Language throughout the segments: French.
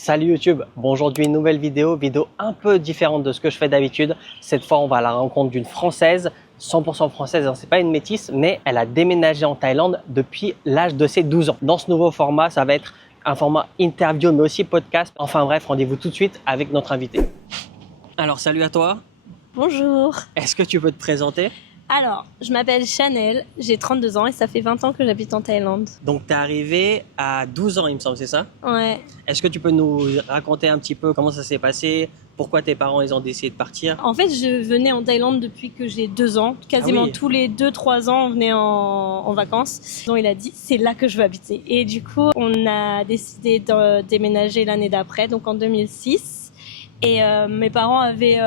Salut YouTube, bon aujourd'hui une nouvelle vidéo un peu différente de ce que je fais d'habitude. Cette fois on va à la rencontre d'une Française, 100% française, c'est pas une métisse, mais elle a déménagé en Thaïlande depuis l'âge de ses 12 ans. Dans ce nouveau format, ça va être un format interview mais aussi podcast. Enfin bref, rendez-vous tout de suite avec notre invité. Alors salut à toi. Bonjour. Est-ce que tu peux te présenter? Alors, je m'appelle Chanel, j'ai 32 ans et ça fait 20 ans que j'habite en Thaïlande. Donc tu es arrivée à 12 ans il me semble, c'est ça? Ouais. Est-ce que tu peux nous raconter un petit peu comment ça s'est passé? Pourquoi tes parents ils ont décidé de partir? En fait, je venais en Thaïlande depuis que j'ai 2 ans. Quasiment tous les 2-3 ans, on venait en vacances. Donc il a dit, c'est là que je veux habiter. Et du coup, on a décidé de déménager l'année d'après, donc en 2006. Et mes parents avaient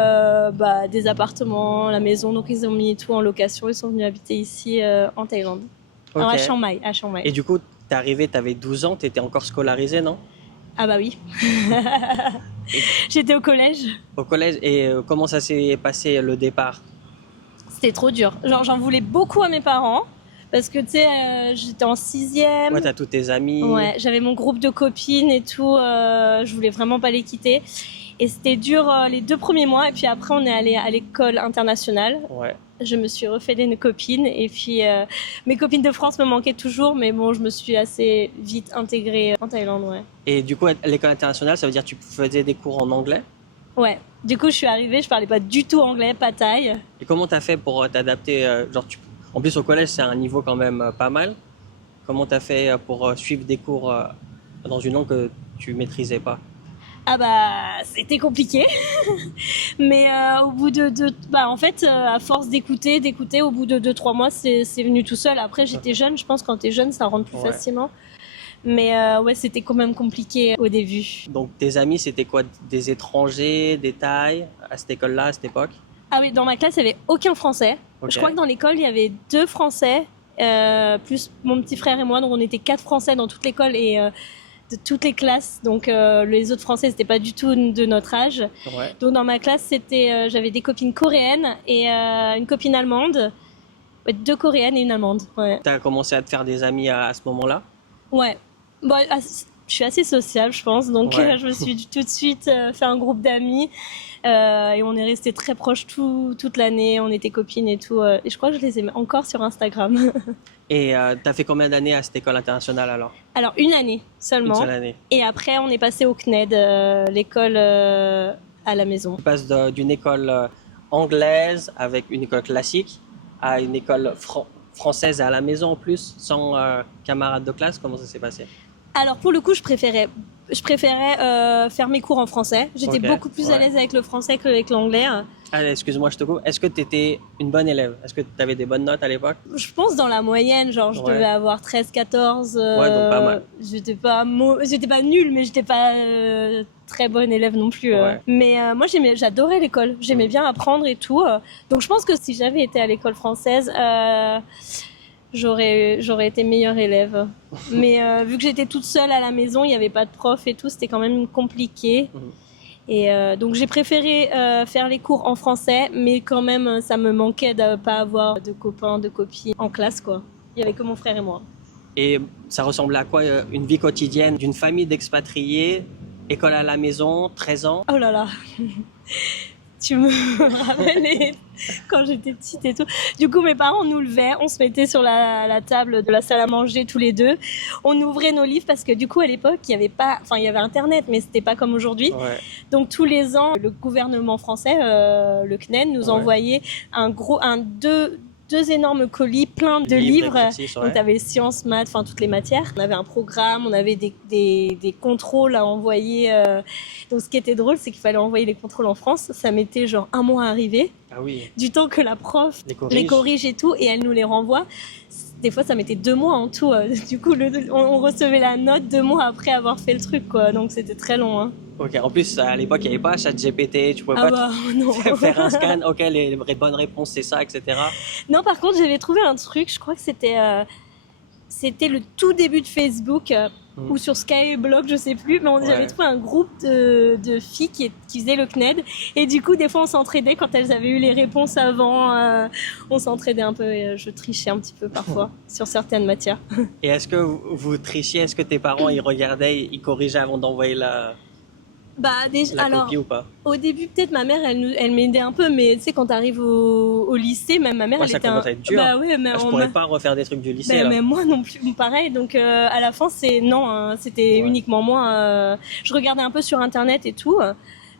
des appartements, la maison, donc ils ont mis tout en location. Ils sont venus habiter ici en Thaïlande. Okay. Alors à Chiang Mai. Et du coup, t'es arrivé, t'avais 12 ans, t'étais encore scolarisé, non? Ah bah oui. J'étais au collège. Au collège, et comment ça s'est passé le départ? C'était trop dur. Genre j'en voulais beaucoup à mes parents. Parce que tu sais, j'étais en 6e. Ouais, t'as tous tes amis. Ouais, j'avais mon groupe de copines et tout. Je voulais vraiment pas les quitter. Et c'était dur les 2 premiers mois. Et puis après, on est allé à l'école internationale. Ouais. Je me suis refait des copines. Et puis, mes copines de France me manquaient toujours. Mais bon, je me suis assez vite intégrée en Thaïlande, ouais. Et du coup, à l'école internationale, ça veut dire que tu faisais des cours en anglais? Ouais. Du coup, je suis arrivée, je parlais pas du tout anglais, pas thaï. Et comment t'as fait pour t'adapter En plus, au collège, c'est un niveau quand même pas mal. Comment t'as fait pour suivre des cours dans une langue que tu maîtrisais pas? Ah bah c'était compliqué, mais au bout en fait à force d'écouter, au bout de 2-3 mois c'est venu tout seul. Après j'étais jeune, je pense que quand t'es jeune ça rentre plus facilement, mais ouais c'était quand même compliqué au début. Donc tes amis c'était quoi? Des étrangers, des Thaïs à cette école-là, à cette époque? Ah oui, dans ma classe il y avait aucun français. Okay. Je crois que dans l'école il y avait 2 français, plus mon petit frère et moi, donc on était 4 français dans toute l'école et de toutes les classes, donc les autres français c'était pas du tout de notre âge. Ouais. Donc dans ma classe c'était j'avais des copines coréennes et une copine allemande, 2 coréennes et une allemande. Ouais. T'as commencé à te faire des amis à ce moment-là? Ouais. Bon, je suis assez sociable je pense, donc je me suis tout de suite fait un groupe d'amis et on est restés très proches toute l'année, on était copines et tout, et je crois que je les ai encore sur Instagram. Et t'as fait combien d'années à cette école internationale alors? Alors une année seulement. Une seule année. Et après on est passé au CNED, l'école à la maison. Tu passes d'une école anglaise avec une école classique à une école française à la maison en plus, sans camarades de classe. Comment ça s'est passé? Alors pour le coup je préférais faire mes cours en français. J'étais beaucoup plus à l'aise avec le français qu'avec l'anglais. Ah, excuse-moi, je te coupe. Est-ce que tu étais une bonne élève? Est-ce que tu avais des bonnes notes à l'époque? Je pense dans la moyenne, genre je devais avoir 13-14. Ouais, donc pas mal. J'étais pas nulle, mais j'étais pas très bonne élève non plus. Mais moi j'adorais l'école. J'aimais bien apprendre et tout. Donc je pense que si j'avais été à l'école française, j'aurais été meilleure élève. Mais vu que j'étais toute seule à la maison, il n'y avait pas de prof et tout, c'était quand même compliqué. Et donc j'ai préféré faire les cours en français, mais quand même ça me manquait de pas avoir de copains, de copines en classe quoi. Il y avait que mon frère et moi. Et ça ressemblait à quoi une vie quotidienne d'une famille d'expatriés, école à la maison, 13 ans? Oh là là. Tu me rappelles quand j'étais petite et tout. Du coup, mes parents nous levaient, on se mettait sur la table de la salle à manger tous les deux. On ouvrait nos livres parce que du coup, à l'époque, il y avait Internet, mais c'était pas comme aujourd'hui. Ouais. Donc tous les ans, le gouvernement français, le CNED, nous envoyait deux énormes colis pleins de livres. Donc, tu avais sciences, maths, enfin toutes les matières. On avait un programme, on avait des contrôles à envoyer. Donc, ce qui était drôle, c'est qu'il fallait envoyer les contrôles en France. Ça mettait genre 1 mois à arriver. Ah oui. Du temps que la prof les corrige et tout, et elle nous les renvoie. Des fois, ça mettait 2 mois en tout. Du coup, on recevait la note 2 mois après avoir fait le truc, quoi. Donc, c'était très long, hein. Ok, en plus, à l'époque, il n'y avait pas ChatGPT, tu pouvais pas faire un scan, ok, les bonnes réponses, c'est ça, etc. Non, par contre, j'avais trouvé un truc, je crois que c'était le tout début de Facebook, ou sur Skyblog, je sais plus, mais j'avais trouvé un groupe de filles qui faisaient le CNED, et du coup, des fois, on s'entraidait quand elles avaient eu les réponses avant, on s'entraidait un peu, et je trichais un petit peu parfois sur certaines matières. Et est-ce que vous trichiez? Est-ce que tes parents, ils regardaient, ils corrigeaient avant d'envoyer la... Bah, déjà, la alors, copie ou pas? au début, peut-être ma mère, elle m'aidait un peu, mais tu sais, quand t'arrives au lycée, même ma mère, Ouais, elle ça était commence à être dur. Bah ouais, mais Ah, je pourrais pas refaire des trucs du lycée, ben, là. mais moi non plus, pareil. Donc à la fin, non, hein, c'était Ouais. uniquement moi. Je regardais un peu sur internet et tout,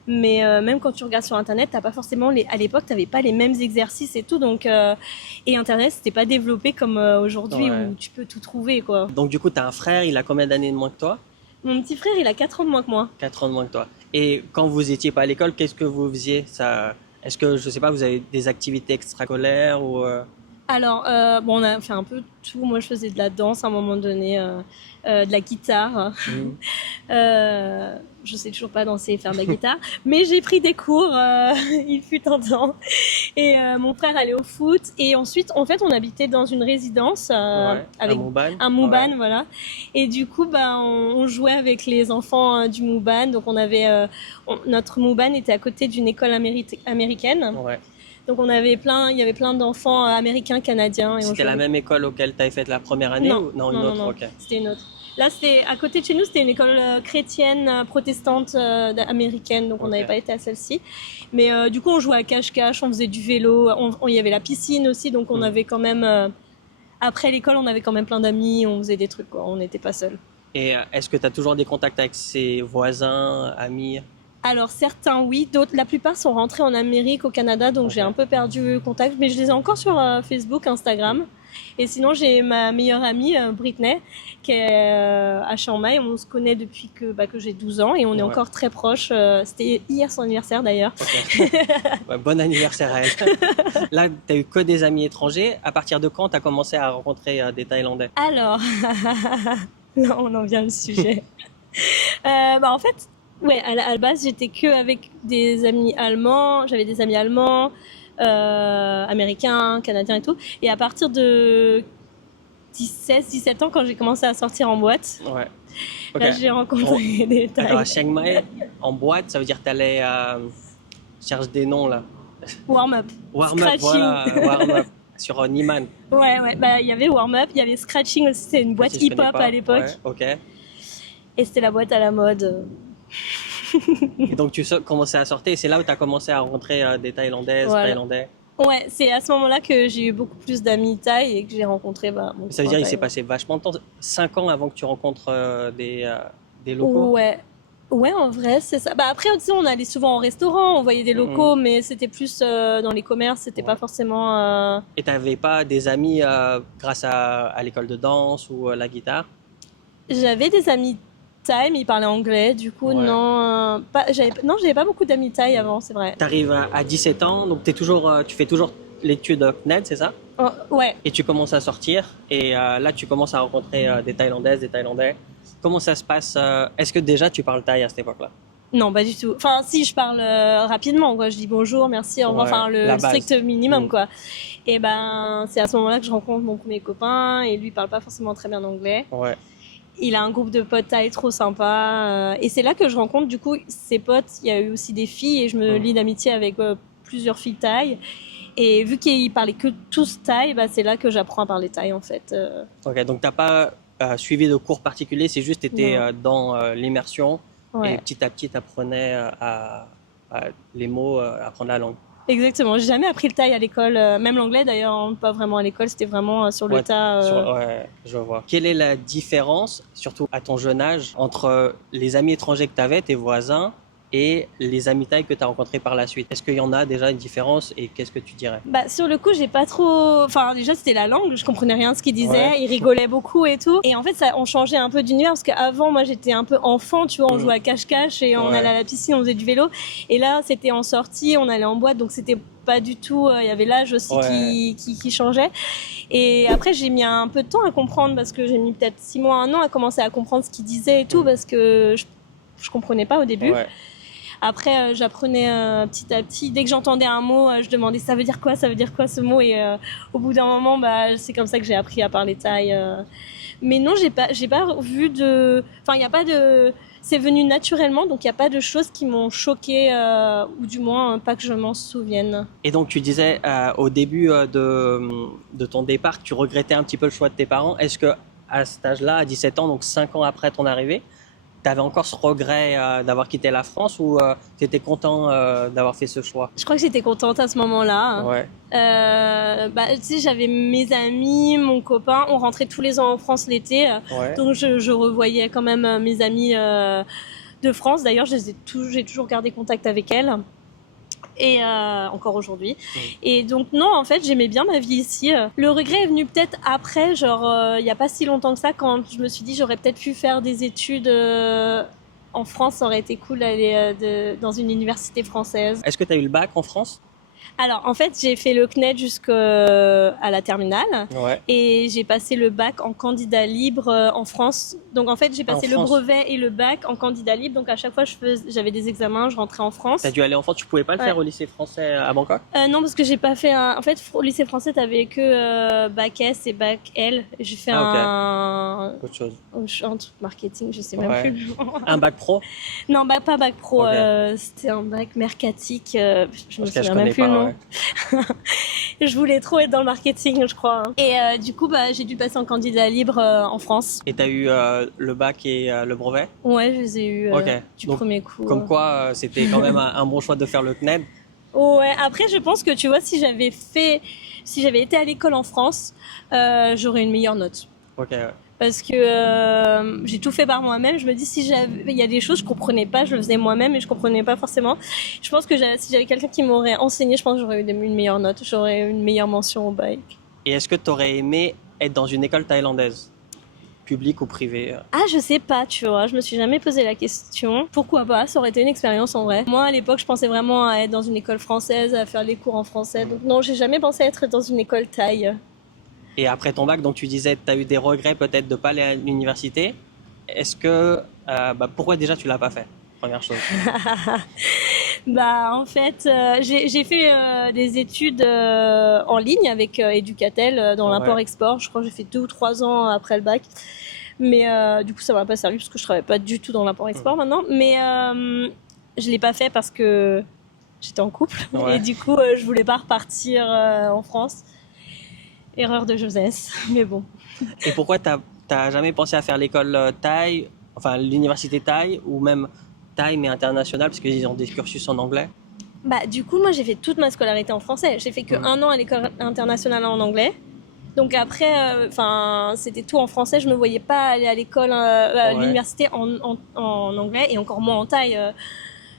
mais même quand tu regardes sur internet, t'as pas forcément à l'époque, t'avais pas les mêmes exercices et tout. Donc et internet, c'était pas développé comme aujourd'hui Ouais. où tu peux tout trouver quoi. Donc, du coup, tu as un frère, il a combien d'années de moins que toi? Mon petit frère, il a 4 ans de moins que moi. 4 ans de moins que toi. Et quand vous étiez pas à l'école, qu'est-ce que vous faisiez? Ça... Est-ce que, je sais pas, vous avez des activités extrascolaires ou... Alors, bon, on a fait un peu tout. Moi, je faisais de la danse à un moment donné, de la guitare. Mhm. Je sais toujours pas danser et faire de la guitare, mais j'ai pris des cours, il fut un temps. Et mon frère allait au foot. Et ensuite, en fait, on habitait dans une résidence Ouais, avec un un Mouban, Ouais. voilà. Et du coup, bah, on jouait avec les enfants du Mouban. Donc, on avait notre Mouban était à côté d'une école américaine. Ouais. Donc, il y avait plein d'enfants américains, canadiens. Et on C'était jouait la avec. même école auquel tu avais fait la première année Non, ou non, une non, non, autre? non. Ok. C'était une autre. Là, c'était à côté de chez nous, c'était une école chrétienne, protestante, américaine, donc on Ok. n'avait pas été à celle-ci. Mais du coup, on jouait à cache-cache, on faisait du vélo, il y avait la piscine aussi, donc on avait quand même. Après l'école, on avait quand même plein d'amis, on faisait des trucs, quoi. On n'était pas seuls. Et est-ce que tu as toujours des contacts avec ses voisins, amis? Alors certains oui, d'autres, la plupart sont rentrés en Amérique, au Canada, donc Ok. j'ai un peu perdu contact, mais je les ai encore sur Facebook, Instagram. Et sinon j'ai ma meilleure amie Britney qui est à Chiang Mai. On se connaît depuis que j'ai 12 ans et on est Ouais. encore très proches. C'était hier son anniversaire d'ailleurs. Ok. Ouais, bon anniversaire à elle. Là, tu eu que des amis étrangers. À partir de quand tu as commencé à rencontrer des Thaïlandais? Alors, là on en vient le sujet. En fait, ouais, à la base j'étais que avec des amis allemands. J'avais des amis allemands, américains, canadiens et tout. Et à partir de 17 ans, quand j'ai commencé à sortir en boîte, Ouais. Ok. là j'ai rencontré des Alors, à Thaïs. Chiang Mai, en boîte, ça veut dire que tu allais... cherche des noms, là. Warm-up. Warm-up, Scratching. voilà. Warm-up. Sur Niman. Ouais. Bah, il y avait warm-up, il y avait scratching aussi. C'était une boîte Si je connais hip-hop pas. à l'époque. Ouais, ok. Et c'était la boîte à la mode. Et donc, tu commençais à sortir et c'est là où tu as commencé à rencontrer des Thaïlandaises, Voilà. Thaïlandais. Ouais, c'est à ce moment-là que j'ai eu beaucoup plus d'amis thaï et que j'ai rencontré mon Ça veut dire qu'il copain s'est thaï. passé vachement de temps, 5 ans avant que tu rencontres des locaux. Ouais, en vrai, c'est ça. Bah après, tu sais, on allait souvent au restaurant, on voyait des locaux, mais c'était plus dans les commerces, c'était pas Ouais. forcément. Et tu n'avais pas des amis grâce à l'école de danse ou la guitare? J'avais des amis thaï, mais ils parlaient anglais, du coup, Ouais. non, j'avais pas beaucoup d'amis thaï avant, c'est vrai. Tu arrives à 17 ans, donc tu fais toujours l'étude CNED, c'est ça? Oh, ouais. Et tu commences à sortir, et là tu commences à rencontrer des Thaïlandaises, des Thaïlandais. Comment ça se passe? Est-ce que déjà tu parles thaï à cette époque-là? Non, pas du tout. Enfin, si, je parle rapidement, quoi. Je dis bonjour, merci, au revoir. Ouais, Enfin, la le base. strict minimum, quoi. Et ben, c'est à ce moment-là que je rencontre mon premier copain, et lui, il parle pas forcément très bien anglais. Ouais. Il a un groupe de potes thaï trop sympa. Et c'est là que je rencontre, du coup, ses potes. Il y a eu aussi des filles, et je me lie d'amitié avec plusieurs filles thaï. Et vu qu'ils parlaient que tous thaï, bah, c'est là que j'apprends à parler thaï, en fait. Ok, donc t'as pas suivi de cours particuliers, c'est juste t'étais Non. dans l'immersion et Ouais. petit à petit t'apprenais les mots, apprendre la langue. Exactement. J'ai jamais appris le thaï à l'école. Même l'anglais, d'ailleurs, hein, pas vraiment à l'école. C'était vraiment sur le Ouais, tas. ouais, je vois. Quelle est la différence, surtout à ton jeune âge, entre les amis étrangers que tu avais, tes voisins, et les amis thaïs que tu as rencontrés par la suite? Est-ce qu'il y en a déjà une différence et qu'est-ce que tu dirais? Bah, sur le coup, j'ai pas trop. Enfin, déjà, c'était la langue. Je comprenais rien de ce qu'ils disaient. Ouais. Ils rigolaient beaucoup et tout. Et en fait, on changeait un peu d'univers parce qu'avant, moi, j'étais un peu enfant. Tu vois, on jouait à cache-cache et on Ouais. allait à la piscine, on faisait du vélo. Et là, c'était en sortie, on allait en boîte. Donc, c'était pas du tout. Il y avait l'âge aussi Ouais. qui changeait. Et après, j'ai mis un peu de temps à comprendre parce que j'ai mis peut-être 6 mois, 1 an à commencer à comprendre ce qu'ils disaient et tout parce que je comprenais pas au début. Ouais. Après, j'apprenais petit à petit. Dès que j'entendais un mot, je demandais ça veut dire quoi ce mot. Et au bout d'un moment, bah, c'est comme ça que j'ai appris à parler thaï. Mais non, j'ai pas vu de. Enfin, il y a pas de. C'est venu naturellement, donc il n'y a pas de choses qui m'ont choquée, ou du moins pas que je m'en souvienne. Et donc tu disais au début de ton départ que tu regrettais un petit peu le choix de tes parents. Est-ce que à cet âge-là, à 17 ans, donc 5 ans après ton arrivée, tu avais encore ce regret d'avoir quitté la France ou tu étais content d'avoir fait ce choix? Je crois que j'étais contente à ce moment-là. Ouais. Tu sais, j'avais mes amis, mon copain, on rentrait tous les ans en France l'été, Ouais. donc je revoyais quand même mes amis de France. D'ailleurs, j'ai toujours gardé contact avec elles. Et encore aujourd'hui. Et donc non, en fait, j'aimais bien ma vie ici. Le regret est venu peut-être après, genre il y a pas si longtemps que ça, quand je me suis dit j'aurais peut-être pu faire des études en France, ça aurait été cool d'aller dans une université française. Est-ce que tu as eu le bac en France? Alors en fait, j'ai fait le CNED jusqu'à la terminale. Ouais. Et j'ai passé le bac en candidat libre en France. Donc en fait, j'ai passé le brevet et le bac en candidat libre. Donc à chaque fois, j'avais des examens, je rentrais en France. T'as dû aller en France, tu pouvais pas le faire au lycée français à Bangkok? Non, parce que j'ai pas fait un... En fait, au lycée français, t'avais que bac S et bac L. J'ai fait Autre chose. un truc marketing, je sais même plus le nom. Un bac pro? Non, pas bac pro. Okay. C'était un bac mercatique. Je me souviens même plus pas, le nom. Ouais. Je voulais trop être dans le marketing, je crois. Et du coup, j'ai dû passer en candidat libre en France. Et t'as eu le bac et le brevet? Ouais, je les ai eu du premier coup. Comme quoi, c'était quand même un bon choix de faire le CNED. Ouais, après, je pense que tu vois, si j'avais été à l'école en France, j'aurais une meilleure note. Ok. Ouais. Parce que j'ai tout fait par moi-même. Je me dis, il y a des choses que je comprenais pas, je le faisais moi-même et je comprenais pas forcément. Je pense que si j'avais quelqu'un qui m'aurait enseigné, je pense que j'aurais eu une meilleure note, j'aurais eu une meilleure mention au bac. Et est-ce que tu aurais aimé être dans une école thaïlandaise, publique ou privée? Ah, je sais pas, tu vois, je me suis jamais posé la question. Pourquoi pas, ça aurait été une expérience en vrai. Moi, à l'époque, je pensais vraiment à être dans une école française, à faire les cours en français. Donc non, j'ai jamais pensé à être dans une école thaï. Et après ton bac, donc tu disais que tu as eu des regrets peut-être de ne pas aller à l'université. Est-ce que... pourquoi déjà tu l'as pas fait? Première chose. En fait, j'ai fait des études en ligne avec Educatel dans l'import-export. Je crois que j'ai fait 2 ou 3 ans après le bac. Mais du coup, ça m'a pas servi parce que je travaille pas du tout dans l'import-export maintenant. Mais je l'ai pas fait parce que j'étais en couple. Et du coup, je voulais pas repartir en France. Erreur de jeunesse, mais bon. Et pourquoi t'as jamais pensé à faire l'école thaï, enfin l'université thaï, ou même thaï mais internationale, parce qu'ils ont des cursus en anglais? Du coup, moi j'ai fait toute ma scolarité en français. J'ai fait que 1 an à l'école internationale en anglais. Donc après, c'était tout en français. Je me voyais pas aller à l'école, à l'université en anglais et encore moins en thaï.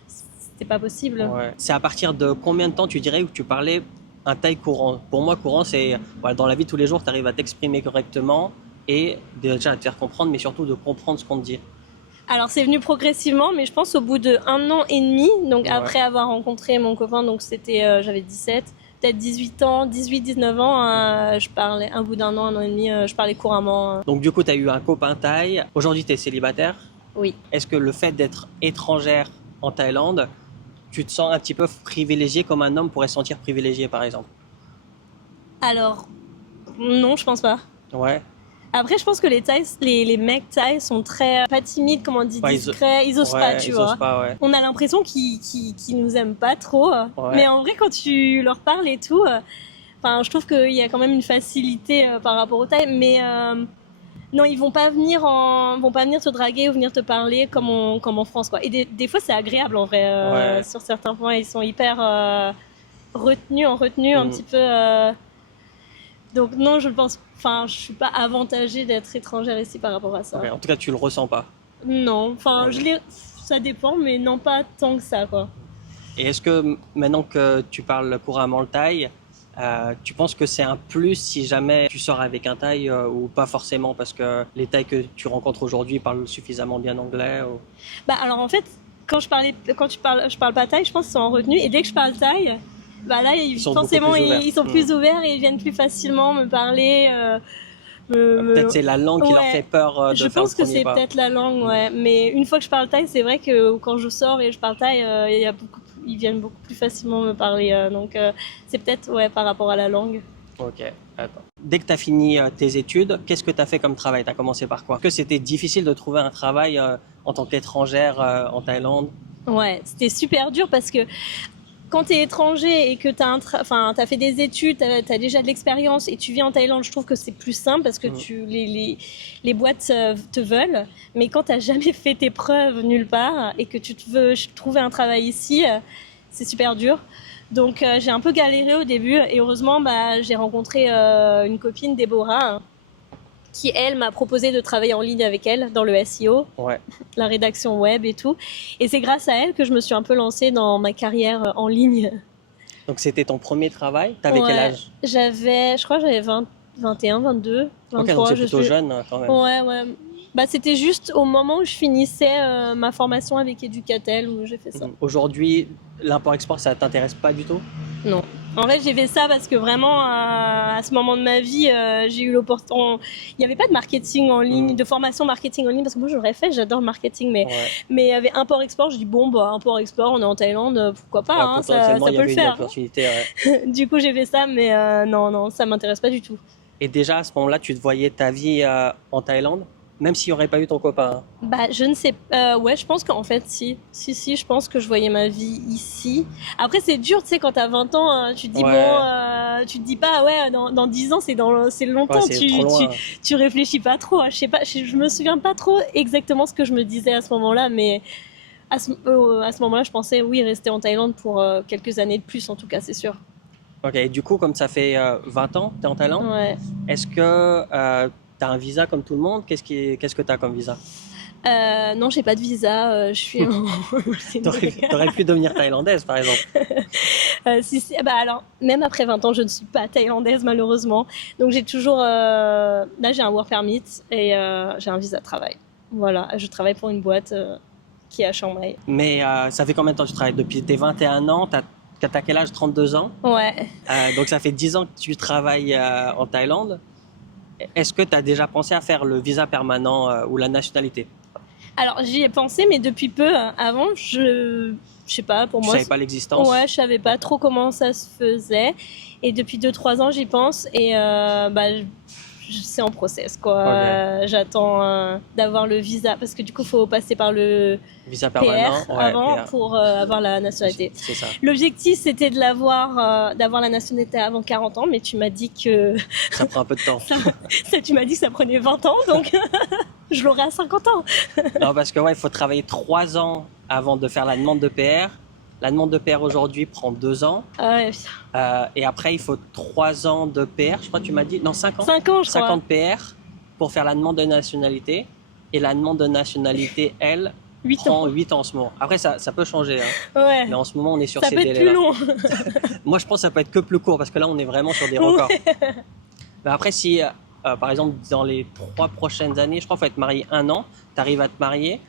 C'était pas possible. Ouais. C'est à partir de combien de temps tu dirais que tu parlais un thaï courant? Pour moi, courant, c'est dans la vie de tous les jours, tu arrives à t'exprimer correctement et déjà à te faire comprendre, mais surtout de comprendre ce qu'on te dit. Alors, c'est venu progressivement, mais je pense au bout de 1 an et demi, donc après avoir rencontré mon copain, donc j'avais 17, peut-être 19 ans, je parlais, au bout d'1 an, 1 an et demi, je parlais couramment. Donc du coup, tu as eu un copain thaï. Aujourd'hui, tu es célibataire? Oui. Est-ce que le fait d'être étrangère en Thaïlande, tu te sens un petit peu privilégiée comme un homme pourrait se sentir privilégié, par exemple? Alors, non, je pense pas. Ouais. Après, je pense que les mecs thaïs sont très, pas timides, comme on dit, discrets, ils osent pas, tu vois. On a l'impression qu'ils nous aiment pas trop. Mais en vrai, quand tu leur parles et tout, je trouve qu'il y a quand même une facilité par rapport aux Thaïs, mais non, ils vont pas venir te draguer ou venir te parler comme en France, quoi. Et des fois, c'est agréable, en vrai. Sur certains points, ils sont hyper retenus, un petit peu. Donc non, je suis pas avantagée d'être étrangère ici par rapport à ça. En tout cas, tu le ressens pas? Non, ça dépend, mais non pas tant que ça, quoi. Et est-ce que maintenant que tu parles couramment le thaï, tu penses que c'est un plus si jamais tu sors avec un thaï ou pas forcément, parce que les thaïs que tu rencontres aujourd'hui parlent suffisamment bien anglais ou... Alors en fait, je parle pas thaï, je pense qu'ils sont en retenue, et dès que je parle thaï, là, ils sont plus ouverts et ils viennent plus facilement me parler. Peut-être c'est la langue qui leur fait peur de faire le premier pas. Je pense que c'est peut-être la langue, mais une fois que je parle thaï, c'est vrai que quand je sors et je parle thaï, ils viennent beaucoup plus facilement me parler. Donc c'est peut-être par rapport à la langue. Ok, attends. Dès que tu as fini tes études, qu'est-ce que tu as fait comme travail? Tu as commencé par quoi? Est-ce que c'était difficile de trouver un travail en tant qu'étrangère en Thaïlande? Ouais, c'était super dur parce que quand tu es étranger et que tu as fait des études, tu as déjà de l'expérience et tu vis en Thaïlande, je trouve que c'est plus simple parce que les boîtes te veulent. Mais quand tu n'as jamais fait tes preuves nulle part et que tu veux trouver un travail ici, c'est super dur. Donc j'ai un peu galéré au début et heureusement j'ai rencontré une copine, Déborah, qui elle m'a proposé de travailler en ligne avec elle dans le SEO, la rédaction web et tout. Et c'est grâce à elle que je me suis un peu lancée dans ma carrière en ligne. Donc c'était ton premier travail? T'avais quel âge? Je crois que j'avais 21, 22, 23. Ok, donc c'est plutôt jeune quand même. Ouais. C'était juste au moment où je finissais ma formation avec Educatel où j'ai fait ça. Aujourd'hui, l'import-export, ça t'intéresse pas du tout? Non. En fait, j'ai fait ça parce que vraiment, à ce moment de ma vie, j'ai eu l'opportunité. Il n'y avait pas de marketing en ligne, de formation marketing en ligne, parce que moi, j'aurais fait, j'adore le marketing, mais il y avait import-export. Je dis, import-export, on est en Thaïlande, pourquoi pas, ça peut le faire. Du coup, j'ai fait ça, mais non, ça m'intéresse pas du tout. Et déjà, à ce moment-là, tu te voyais ta vie en Thaïlande? Même s'il n'y aurait pas eu ton copain? Je ne sais pas. Ouais, je pense qu'en fait, si, je pense que je voyais ma vie ici. Après, c'est dur, tu sais, quand t'as 20 ans, tu te dis, tu te dis pas, dans 10 ans, c'est longtemps. Tu réfléchis pas trop. Je sais pas, je me souviens pas trop exactement ce que je me disais à ce moment-là, mais à ce moment-là, je pensais, oui, rester en Thaïlande pour quelques années de plus, en tout cas, c'est sûr. Ok, et du coup, comme ça fait 20 ans que tu es en Thaïlande, est-ce que tu as un visa comme tout le monde? Qu'est-ce que tu as comme visa? Non, j'ai pas de visa. Je suis. T'aurais pu devenir thaïlandaise, par exemple. Alors, même après 20 ans, je ne suis pas thaïlandaise, malheureusement. Donc, j'ai toujours. Là, j'ai un work permit et j'ai un visa de travail. Voilà, je travaille pour une boîte qui est à Chiang Mai. Mais ça fait combien de temps que tu travailles? Depuis tes 21 ans, t'as quel âge? 32 ans? Ouais. Donc, ça fait 10 ans que tu travailles en Thaïlande. Est-ce que tu as déjà pensé à faire le visa permanent ou la nationalité? Alors, j'y ai pensé, mais depuis peu. Avant, je sais pas, pour moi... Tu savais pas l'existence? Ouais, je savais pas trop comment ça se faisait. Et depuis 2-3 ans, j'y pense. Et c'est en process, quoi. Okay. J'attends d'avoir le visa, parce que du coup, il faut passer par le visa permanent PR avant pour avoir la nationalité. C'est ça. L'objectif, c'était d'avoir la nationalité avant 40 ans, mais tu m'as dit que... Ça prend un peu de temps. Tu m'as dit que ça prenait 20 ans, donc je l'aurai à 50 ans. Non, parce que il faut travailler 3 ans avant de faire la demande de PR. La demande de PR aujourd'hui prend 2 ans. Et après, il faut 3 ans de PR, je crois que tu m'as dit. Non, 5 ans. 5 ans, je crois. 5 ans de PR pour faire la demande de nationalité. Et la demande de nationalité, elle, prend 8 ans en ce moment. Après, ça peut changer. Ouais. Mais en ce moment, on est sur ces délais-là. Ça peut être plus long. Moi, je pense que ça peut être que plus court parce que là, on est vraiment sur des records. Mais après, si, par exemple, dans les 3 prochaines années, je crois qu'il faut être marié 1 an, tu arrives à te marier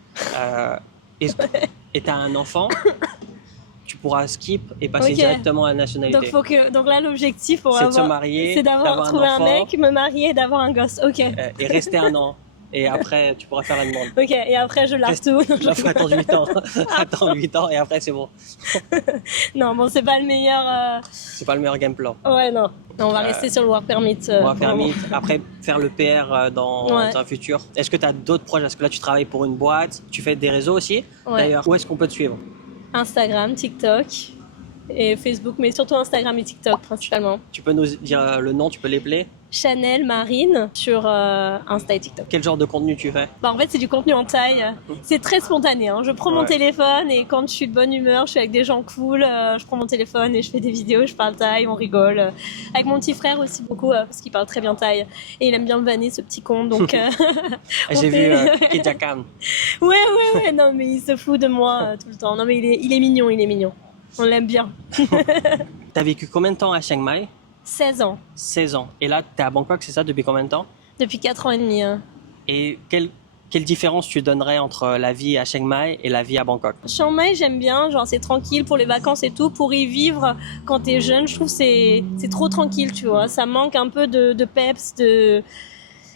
et tu as un enfant, tu pourras skip et passer directement à la nationalité. Donc là, l'objectif pour c'est de se marier, c'est d'avoir trouvé un mec, me marier et d'avoir un gosse. Ok. Et rester 1 an. Et après, tu pourras faire la demande. Ok, et après, je largue tout. Faut attendre 8 ans. Attends 8 ans et après, c'est bon. Non, bon, c'est pas le meilleur... C'est pas le meilleur game plan. Ouais, non. On va rester sur le work permit. Work permit. Après, faire le PR dans un futur. Est-ce que tu as d'autres projets? Est-ce que là, tu travailles pour une boîte? Tu fais des réseaux aussi? D'ailleurs, où est-ce qu'on peut te suivre? Instagram, TikTok et Facebook, mais surtout Instagram et TikTok principalement. Tu peux nous dire le nom, tu peux l'épeler? Chanel Marine sur Insta et TikTok. Quel genre de contenu tu fais? En fait, c'est du contenu en thaï. C'est très spontané. Je prends mon téléphone et quand je suis de bonne humeur, je suis avec des gens cool, je prends mon téléphone et je fais des vidéos, je parle thaï, on rigole. Avec mon petit frère aussi beaucoup parce qu'il parle très bien thaï et il aime bien me vanner, ce petit con. Donc j'ai vu Kijakam. Ouais. Non, mais il se fout de moi tout le temps. Non, mais il est mignon. On l'aime bien. T'as vécu combien de temps à Chiang Mai? 16 ans. 16 ans. Et là, tu es à Bangkok, c'est ça, depuis combien de temps? Depuis 4 ans et demi. Et quelle différence tu donnerais entre la vie à Chiang Mai et la vie à Bangkok? Chiang Mai, j'aime bien, genre c'est tranquille pour les vacances et tout. Pour y vivre quand t'es jeune, je trouve que c'est trop tranquille, tu vois. Ça manque un peu de peps,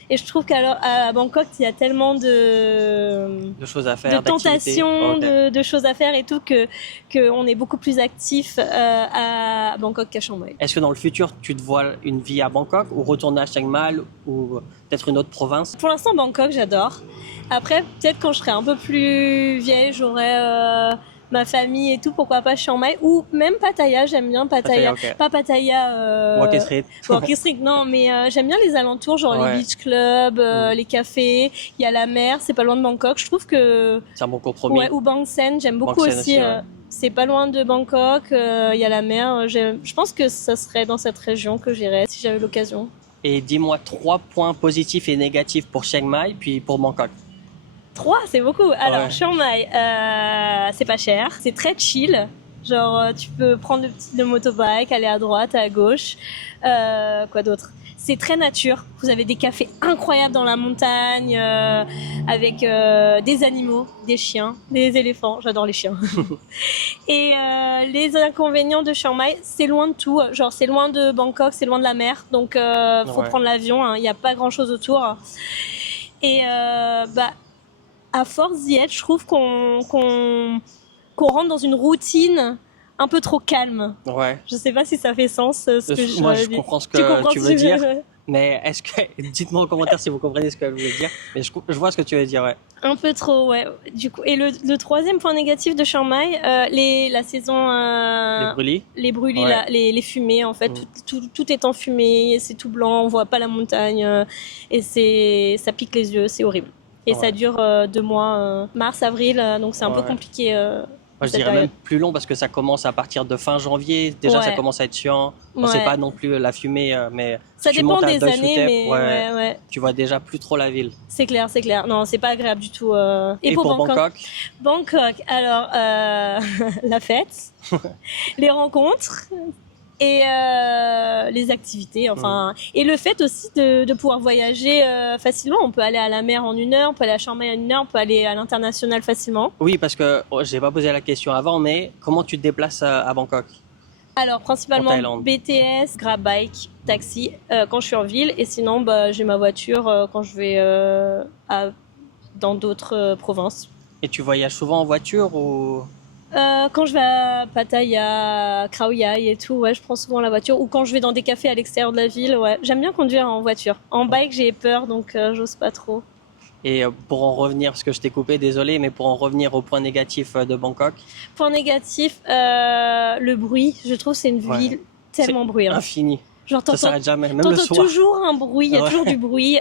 Et je trouve qu'à Bangkok, il y a tellement de choses à faire, de tentations, de choses à faire et tout, que on est beaucoup plus actif à Bangkok qu'à Chiang Mai. Est-ce que dans le futur, tu te vois une vie à Bangkok ou retourner à Chiang Mai ou peut-être une autre province? Pour l'instant, Bangkok, j'adore. Après, peut-être quand je serai un peu plus vieille, j'aurai ma famille et tout, pourquoi pas Chiang Mai ou même Pattaya, j'aime bien Pattaya. Ok. Pas Pattaya. Walking Street. Walking Street, non, mais j'aime bien les alentours, genre Ouais. les beach clubs, les cafés. Il y a la mer, c'est pas loin de Bangkok. Je trouve que C'est un bon compromis. ouais, ou Bang Sen, j'aime beaucoup Bang Sen aussi. aussi, ouais. C'est pas loin de Bangkok, il y a la mer. Je pense que ça serait dans cette région que j'irais si j'avais l'occasion. Et dis-moi 3 points positifs et négatifs pour Chiang Mai, puis pour Bangkok. 3, c'est beaucoup. Alors, Ouais. Chiang Mai, c'est pas cher, c'est très chill. Genre, tu peux prendre le motobike, aller à droite, à gauche. Quoi d'autre? C'est très nature. Vous avez des cafés incroyables dans la montagne, avec des animaux, des chiens, des éléphants. J'adore les chiens. Et les inconvénients de Chiang Mai, c'est loin de tout. Genre, c'est loin de Bangkok, c'est loin de la mer. Donc, faut Ouais. prendre l'avion. Il n'y a pas grand-chose autour. Et à force d'y être, je trouve qu'on rentre dans une routine un peu trop calme. Ouais. Je sais pas si ça fait sens ce que Moi, je je dis. comprends ce Tu que comprends tu ce veux que dire. je- Mais est-ce que, dites-moi en commentaire si vous comprenez ce que je veux dire. Mais je vois ce que tu veux dire, ouais. Un peu trop, ouais. Du coup, et le troisième point négatif de Chiang Mai, la saison, Les brûlis. les brûlis, Ouais. là, les fumées, en fait, tout est en fumée, c'est tout blanc, on voit pas la montagne, et ça pique les yeux, c'est horrible. Et Ouais. ça dure 2 mois, mars, avril, donc c'est un peu Ouais. compliqué. Moi, je cette dirais période. même plus long parce que ça commence à partir de fin janvier. Déjà, ça Ouais. commence à être chiant. On Ouais. sait pas non plus la fumée, mais Ça tu dépend montes à des Doi années, Suthep, mais ouais. tu vois déjà plus trop la ville. C'est clair, c'est clair. Non, c'est pas agréable du tout. Et pour Bangkok, Bangkok, alors la fête, les rencontres et les activités, enfin, et le fait aussi de pouvoir voyager facilement. On peut aller à la mer en 1 heure, on peut aller à Chiang Mai en 1 heure, on peut aller à l'international facilement. oui, parce que j'ai pas posé la question avant, mais comment tu te déplaces à Bangkok? Alors En principalement Thaïlande. BTS, Grab Bike, taxi quand je suis en ville, et sinon j'ai ma voiture quand je vais dans d'autres provinces. Et tu voyages souvent en voiture ou? Quand je vais à Pattaya, Khao Yai et tout, ouais, je prends souvent la voiture. Ou quand je vais dans des cafés à l'extérieur de la ville, ouais. J'aime bien conduire en voiture. En bike, j'ai peur, donc j'ose pas trop. Et pour en revenir, parce que je t'ai coupé, désolé, mais pour en revenir au point négatif de Bangkok, Point négatif, le bruit. Je trouve que c'est une Ouais. ville tellement bruyante. infini. Genre, Ça t'entends s'arrête jamais, même le t'entends soir. toujours un bruit, il y a Ouais. toujours du bruit.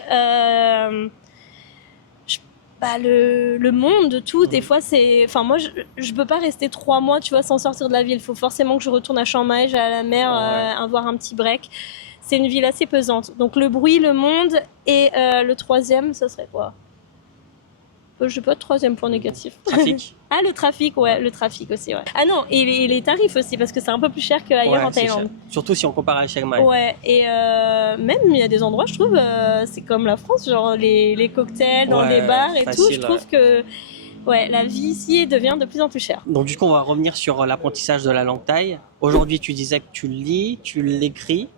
Le monde de tout, des fois c'est... Enfin moi je peux pas rester 3 mois, tu vois, sans sortir de la ville. Il faut forcément que je retourne à Chiang Mai, j'aille à la mer, Ouais. avoir un petit break. C'est une ville assez pesante. Donc le bruit, le monde, et le troisième, ça serait quoi? J'ai pas de troisième point négatif. Trafic. Ah, le trafic, ouais, le trafic aussi, ouais. Ah non, et les tarifs aussi, parce que c'est un peu plus cher qu'ailleurs Ouais, en c'est Thaïlande. cher. Surtout si on compare à Chiang Mai. Ouais, et même il y a des endroits, je trouve, c'est comme la France, genre les cocktails dans Ouais, les bars et tout. facile, Je trouve que ouais, la vie ici devient de plus en plus chère. Donc du coup, on va revenir sur l'apprentissage de la langue thaï. Aujourd'hui, tu disais que tu lis, tu l'écris.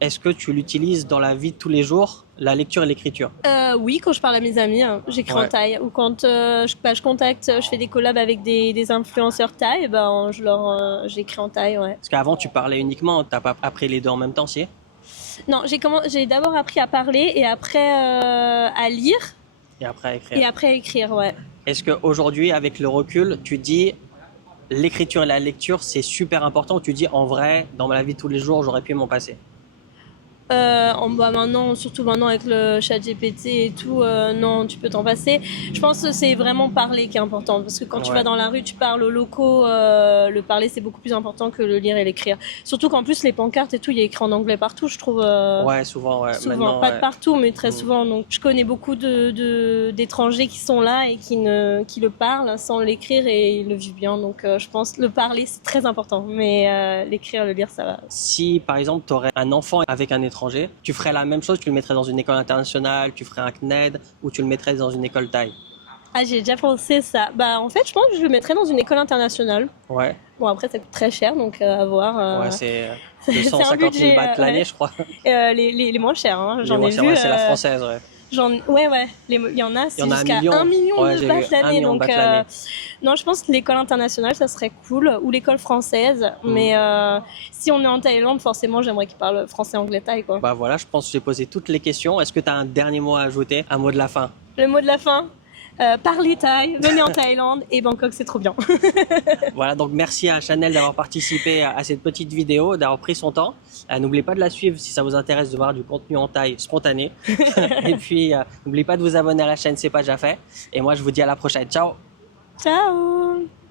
Est-ce que tu l'utilises dans la vie de tous les jours, la lecture et l'écriture? Oui, quand je parle à mes amis, hein, j'écris Ouais. en thaï. Ou quand je contacte, je fais des collabs avec des influenceurs thaï, ben, j'écris en thaï, ouais. Parce qu'avant, tu parlais uniquement, t'as pas appris les deux en même temps, si? Non, j'ai d'abord appris à parler et après à lire Et après à écrire. et après à écrire, ouais. Est-ce qu'aujourd'hui, avec le recul, tu dis l'écriture et la lecture, c'est super important, ou tu dis en vrai, dans la vie de tous les jours, j'aurais pu m'en passer? Maintenant, surtout maintenant avec le chat GPT et tout, non, tu peux t'en passer. Je pense que c'est vraiment parler qui est important, parce que quand tu Ouais. vas dans la rue, tu parles aux locaux, le parler c'est beaucoup plus important que le lire et l'écrire. Surtout qu'en plus les pancartes et tout, il y a écrit en anglais partout, je trouve. Ouais, souvent, ouais. Souvent, Maintenant, pas ouais. de partout, mais très Mm. souvent. Donc, je connais beaucoup d'étrangers qui sont là et qui le parlent sans l'écrire et ils le vivent bien. Donc, je pense le parler c'est très important, mais l'écrire, le lire, ça va. Si, par exemple, tu aurais un enfant avec un étranger, tu ferais la même chose, tu le mettrais dans une école internationale, tu ferais un CNED, ou tu le mettrais dans une école thaï? Ah, j'ai déjà pensé ça. Bah, en fait, je pense que je le mettrais dans une école internationale. Ouais, Bon, après, ça coûte très cher, donc à voir. ouais, c'est c'est un 250 000 budget, bahts l'année, ouais. je crois. Les moins chers, hein. J'en ai C'est vu. vrai, c'est la française, ouais. Ouais. Il y en a, Il y c'est en a jusqu'à 1 million. 1 million Ouais, de j'ai bahts vu 1 l'année. million de Donc, bahts l'année. non, je pense que l'école internationale, ça serait cool, ou l'école française. Mais si on est en Thaïlande, forcément, j'aimerais qu'ils parlent français, anglais, thaï, quoi. Bah voilà, je pense que j'ai posé toutes les questions. Est-ce que tu as un dernier mot à ajouter, un mot de la fin? Le mot de la fin, parlez thaï, venez en Thaïlande et Bangkok c'est trop bien. Voilà, donc merci à Chanel d'avoir participé à cette petite vidéo, d'avoir pris son temps. N'oubliez pas de la suivre si ça vous intéresse de voir du contenu en thaï spontané. Et puis, n'oubliez pas de vous abonner à la chaîne, c'est pas déjà fait. Et moi, je vous dis à la prochaine. Ciao! Ciao!